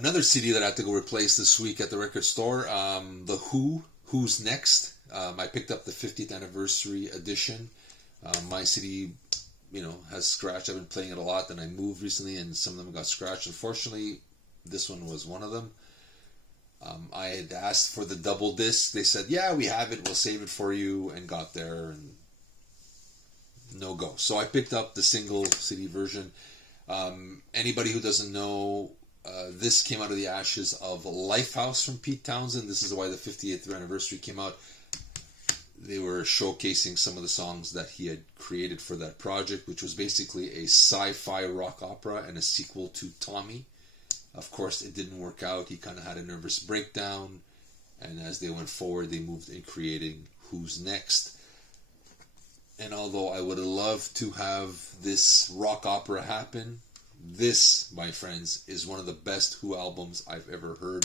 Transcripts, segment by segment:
Another CD that I had to go replace this week at the record store, The Who, Who's Next. I picked up the 50th anniversary edition. My CD, has scratched. I've been playing it a lot. Then I moved recently and some of them got scratched. Unfortunately, this one was one of them. I had asked for the double disc. They said, yeah, we have it. We'll save it for you. And got there and no go. So I picked up the single CD version. Anybody who doesn't know, this came out of the ashes of Lifehouse from Pete Townsend. This is why the 50th anniversary came out. They were showcasing some of the songs that he had created for that project, which was basically a sci-fi rock opera and a sequel to Tommy. Of course, it didn't work out. He kind of had a nervous breakdown, and as they went forward, they moved in creating Who's Next. And although I would have loved to have this rock opera happen, this, my friends, is one of the best Who albums I've ever heard.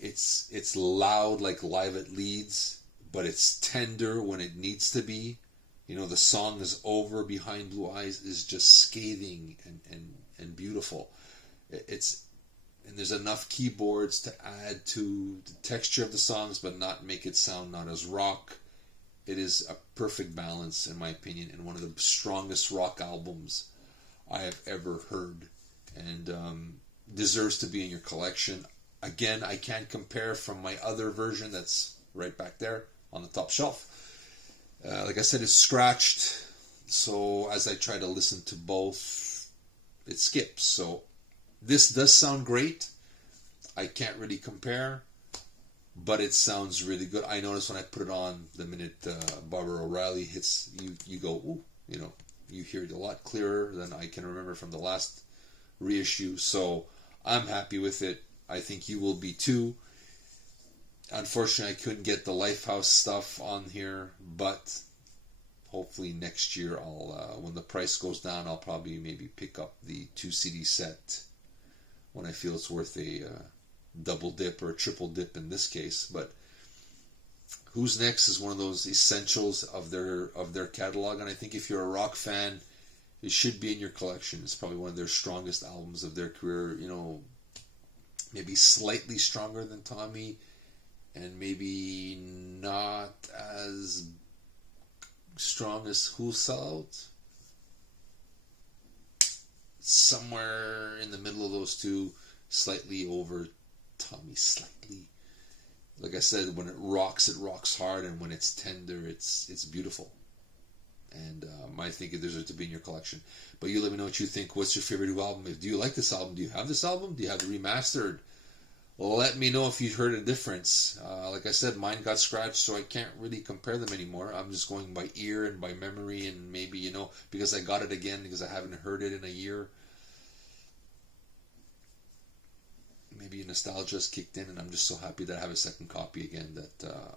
It's loud like Live at Leeds, but it's tender when it needs to be. The song is over, Behind Blue Eyes is just scathing and beautiful. And there's enough keyboards to add to the texture of the songs, but not make it sound not as rock. It is a perfect balance, in my opinion, and one of the strongest rock albums I have ever heard, and deserves to be in your collection. Again, I can't compare from my other version that's right back there on the top shelf. Like I said, it's scratched, so as I try to listen to both, it skips. So this does sound great. I can't really compare, but it sounds really good. I notice when I put it on, the minute Barbara O'Reilly hits, you go, ooh, you hear it a lot clearer than I can remember from the last reissue. So I'm happy with it. I think you will be too. Unfortunately, I couldn't get the Lifehouse stuff on here, but hopefully next year, when the price goes down, I'll probably maybe pick up the 2 CD set when I feel it's worth a double dip or a triple dip in this case. But Who's Next is one of those essentials of their catalog, and I think if you're a rock fan, it should be in your collection. It's probably one of their strongest albums of their career. Maybe slightly stronger than Tommy, and maybe not as strong as Who'll Sell Out. Somewhere in the middle of those two, slightly over Tommy, slightly. Like I said, when it rocks hard, and when it's tender, it's beautiful. And I think it deserves to be in your collection. But you let me know what you think. What's your favorite Who album? Do you like this album? Do you have this album? Do you have the remastered? Let me know if you heard a difference. Like I said, mine got scratched, so I can't really compare them anymore. I'm just going by ear and by memory, and maybe, because I got it again because I haven't heard it in a year. Maybe nostalgia has kicked in, and I'm just so happy that I have a second copy again, that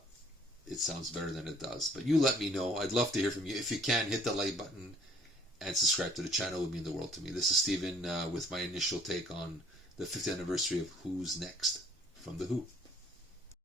it sounds better than it does. But you let me know. I'd love to hear from you. If you can, hit the like button and subscribe to the channel. It would mean the world to me. This is Steven with my initial take on the 50th anniversary of Who's Next from The Who.